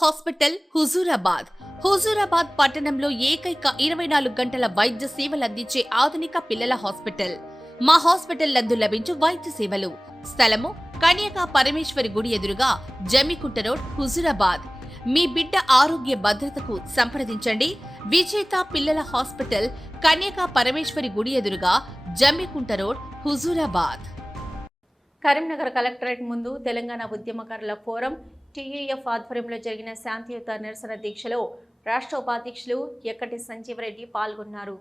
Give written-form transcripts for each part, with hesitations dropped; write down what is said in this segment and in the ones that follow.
Hospital Huzurabad పట్టణంలో ఏకైక 24 గంటల వైద్య సేవలు అందించే ఆధునిక పిల్లల హాస్పిటల్. మా హాస్పిటల్ నందు లభించు వైద్య సేవలు. స్థలము కన్యకా పరమేశ్వరి గుడి ఎదురుగా, జమ్మికుంట రోడ్, హుజూరాబాద్. మీ బిడ్డ ఆరోగ్య భద్రతకు సంప్రదించండి. విజేత పిల్లల హాస్పిటల్, కన్యకా పరమేశ్వరి గుడి ఎదురుగా, జమ్మికుంట రోడ్, హుజూరాబాద్. కరీంనగర్ కలెక్టరేట్ ముందు తెలంగాణ ఉద్యమకారుల ఫోరం టీయూఎఫ్ ఆధ్వర్యంలో జరిగిన శాంతియుత నిరసన దీక్షలో రాష్ట్ర ఉపాధ్యక్షులు ఎక్కటి సంజీవరెడ్డి పాల్గొన్నారు.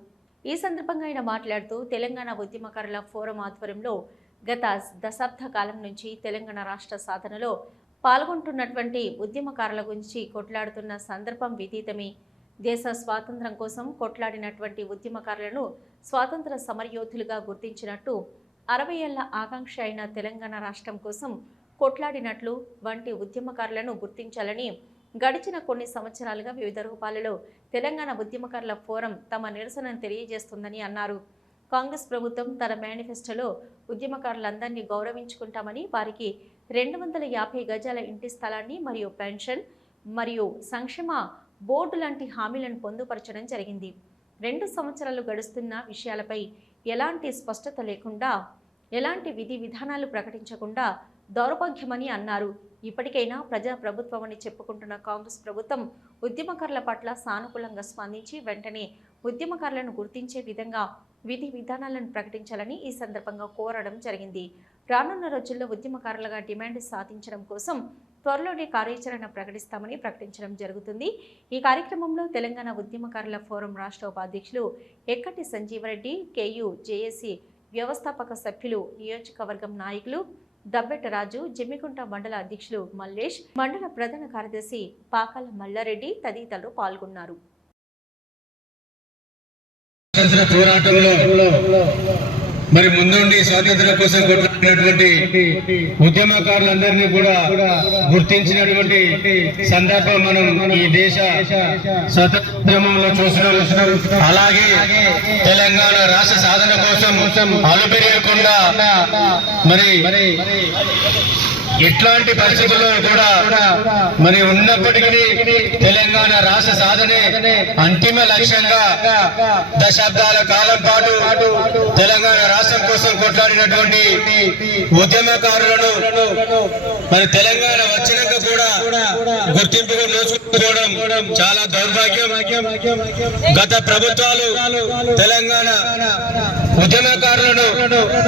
ఈ సందర్భంగా ఆయన మాట్లాడుతూ తెలంగాణ ఉద్యమకారుల ఫోరం ఆధ్వర్యంలో గత దశాబ్ద కాలం నుంచి తెలంగాణ రాష్ట్ర సాధనలో పాల్గొంటున్నటువంటి ఉద్యమకారుల గురించి కొట్లాడుతున్న సందర్భం విదితమే. దేశ స్వాతంత్ర్యం కోసం కొట్లాడినటువంటి ఉద్యమకారులను స్వాతంత్ర సమరయోధులుగా గుర్తించినట్టు 60 ఏళ్ల ఆకాంక్ష అయిన తెలంగాణ రాష్ట్రం కోసం కొట్లాడినట్లు వంటి ఉద్యమకారులను గుర్తించాలని గడిచిన కొన్ని సంవత్సరాలుగా వివిధ రూపాలలో తెలంగాణ ఉద్యమకారుల ఫోరం తమ నిరసనను తెలియజేస్తుందని అన్నారు. కాంగ్రెస్ ప్రభుత్వం తన మేనిఫెస్టోలో ఉద్యమకారులందరినీ గౌరవించుకుంటామని, వారికి 250 గజాల ఇంటి స్థలాన్ని మరియు పెన్షన్ మరియు సంక్షేమ బోర్డు లాంటి హామీలను పొందుపరచడం జరిగింది. 2 సంవత్సరాలు గడుస్తున్న విషయాలపై ఎలాంటి స్పష్టత లేకుండా, ఎలాంటి విధి విధానాలు ప్రకటించకుండా దౌర్భాగ్యమని అన్నారు. ఇప్పటికైనా ప్రజా ప్రభుత్వమని చెప్పుకుంటున్న కాంగ్రెస్ ప్రభుత్వం ఉద్యమకారుల పట్ల సానుకూలంగా స్పందించి వెంటనే ఉద్యమకారులను గుర్తించే విధంగా విధి విధానాలను ప్రకటించాలని ఈ సందర్భంగా కోరడం జరిగింది. రానున్న రోజుల్లో ఉద్యమకారులుగా డిమాండ్ సాధించడం కోసం త్వరలోనే కార్యాచరణ ప్రకటిస్తామని ప్రకటించడం జరుగుతుంది. ఈ కార్యక్రమంలో తెలంగాణ ఉద్యమకారుల ఫోరం రాష్ట్ర ఉపాధ్యక్షులు ఎక్కటి సంజీవరెడ్డి, కేయూ జేఏసీ వ్యవస్థాపక సభ్యులు, నియోజకవర్గం నాయకులు దబ్బెట రాజు, జమ్మికుంట మండల అధ్యక్షులు మల్లేష్, మండల ప్రధాన కార్యదర్శి పాకాల మల్లారెడ్డి తదితరులు పాల్గొన్నారు. మరి ముందుండి స్వాతంత్ర్యం కోసం కొట్లాడినటువంటి ఉద్యమకారులందరినీ కూడా గుర్తించినటువంటి సందర్భం మనం ఈ దేశ స్వతంత్రంలో చూస్తున్నాం. అలాగే తెలంగాణ రాష్ట్ర సాధన కోసం అలుపెరగకుండా మరి ఎట్లాంటి పరిస్థితుల్లో కూడా మరి ఉన్నప్పటికీ తెలంగాణ రాష్ట్ర సాధనే అంతిమ లక్ష్యంగా దశాబ్దాల కాలం పాటు తెలంగాణ రాష్ట్రం కోసం కొట్లాడినటువంటి ఉద్యమకారులను మరి తెలంగాణ వచ్చినాక కూడా గుర్తింపుగా నోచుకోవడం చాలా దౌర్భాగ్యం. గత ప్రభుత్వాలు తెలంగాణ ఉద్యమకారులను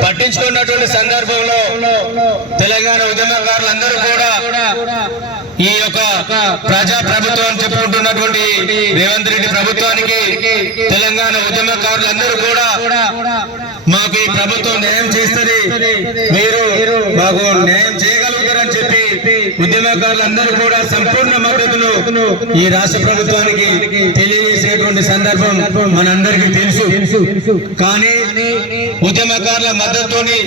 పట్టించుకున్నటువంటి సందర్భంలో తెలంగాణ ఉద్యమకారులందరూ కూడా ఈ యొక్క ప్రజా ప్రభుత్వం చెప్పుకుంటున్నటువంటి రేవంత్ రెడ్డి ప్రభుత్వానికి తెలంగాణ ఉద్యమకారులందరూ కూడా మాకు ఈ ప్రభుత్వం న్యాయం చేస్తుంది, మీరు మాకు న్యాయం చేయగలుగుతారని చెప్పి ఉద్యమకారులందరూ కూడా సంపూర్ణ మద్దతును ఈ రాష్ట్ర ప్రభుత్వానికి తెలియజేసేటువంటి సందర్భం మనందరికీ తెలుసు. కానీ ఉద్యమకారుల మద్దతుని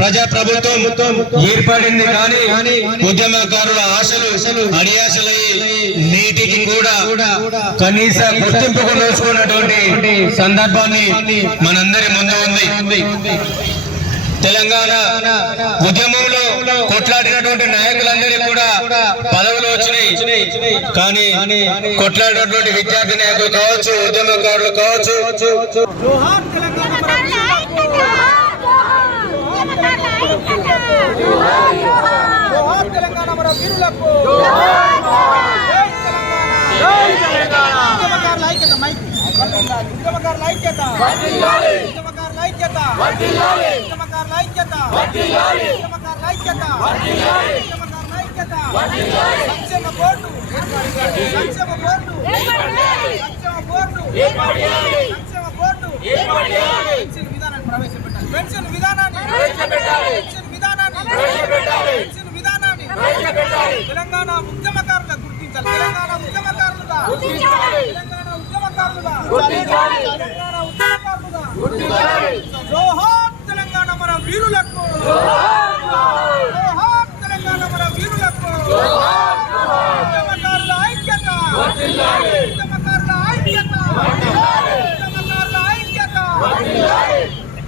ప్రజా ప్రభుత్వం ఏర్పడింది. కానీ ఉద్యమకారుల ఆశలు అడియాశలై నీటికి కూడా కనీస గుర్తింపుకు నోచుకున్నటువంటి సందర్భాన్ని మనందరి ముందు ఉంది. తెలంగాణ ఉద్యమంలో కొట్లాడినటువంటి నాయకులందరికీ కూడా పదవులు వచ్చినాయి. కానీ కొట్లాడినటువంటి విద్యార్థి నాయకులు కావచ్చు, ఉద్యమకారులు కావచ్చు, తెలంగాణ ఉద్యమకారులుగా గుర్తించాలి. తెలంగాణ ఉద్యమకారులుగా గుర్తించాలి. తెలంగాణ ఉద్యమకారులుగా గుర్తించాలి. తెలంగాణ ఉద్యమకారులుగా గుర్తించాలి.